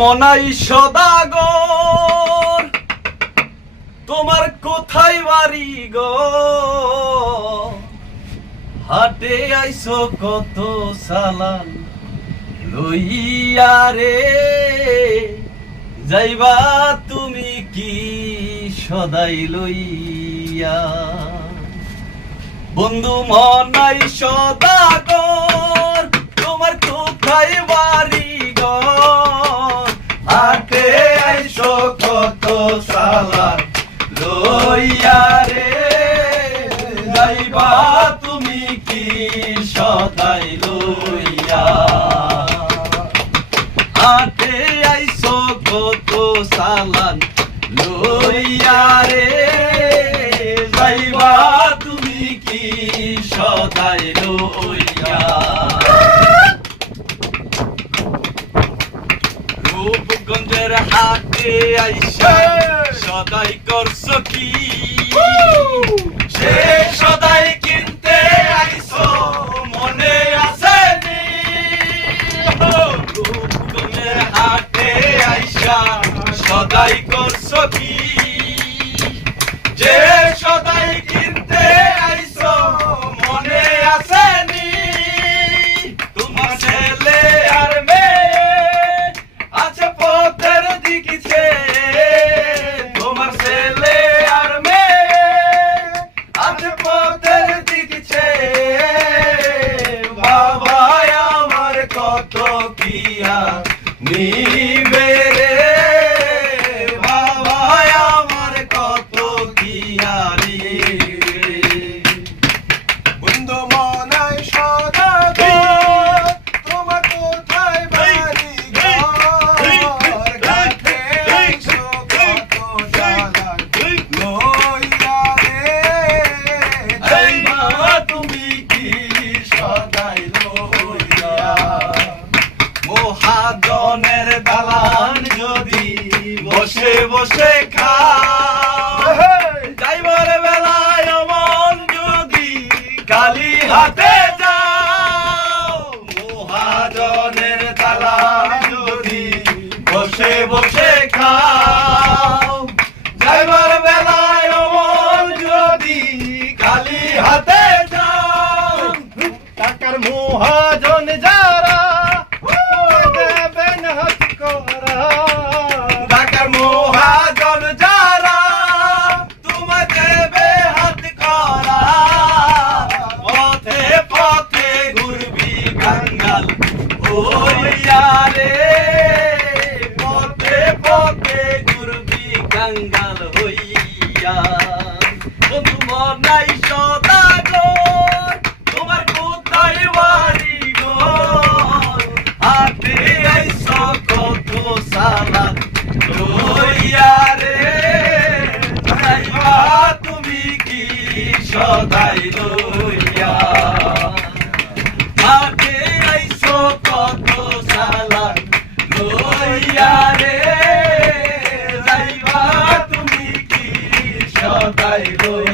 মনাই সদাগর তোমার কোথায় বাড়ি গো? হাটে আইসো কত সালান লইয়া রে, যাইবা তুমি কি সদাই লইয়া? বন্ধু মনাই সদাগর তোমার কোথায় বাড়ি গো? হাটে আইসো কত সালান লইয়া রে, যাইবা তুমি কি সদাই লইয়া? হাটে আইসো কত সালান লইয়া রে, যাইবা তুমি কি সদাই লইয়া? রূপগঞ্জের হাটে আইসা সদাই করছো কি? সে সদাই কিনতে আইসো মনে আছে নি? রূপগঞ্জের হাটে আইসা সদাই করছো কি? যে সদাই কিনতে আইসো মনে আছে নি? তোমার ছেলে আর মেয়ে আছে পথের দিকিছে, তোমার ছেলে আর মেয়ে আছে পথের দিকিছে। বাবা আমার কত কিয়া নিবে রে, বাবা আমার কত কিয়া নিবে। বন্ধু মনাই সদাগর তোমার কোথায় বাড়ি গো? ঘাটে আইসো কত সালান লইয়া রে, যাইবা তুমি কি সদাই লইয়া? মহাজনের দালান যদি বসে বসে খাও, যাইবার বেলায় মন যদি খালি হাতে যাও। মহাজনের দালান যদি বসে বসে খাও, যাইবার বেলায় মন যদি খালি হাতে যাও। টাকার মহাজন যারা দেবেন হাত করা, টাকার মহাজন যারা তোমায় দেবে হাত করা। পথে পথে ঘুরবি কাঙ্গাল হইয়া রে, পথে পথে ঘুরবি কাঙ্গাল হইয়া। বন্ধু মনাই সদাগর তোমার কোথায় বাড়ি গো? হাটে আইসো কত সালান লইয়া রে, যাইবা তুমি কি সদাই লইয়া? হাটে আইসো কত সালান লইয়া রে, যাইবা তুমি কি সদাই লইয়া?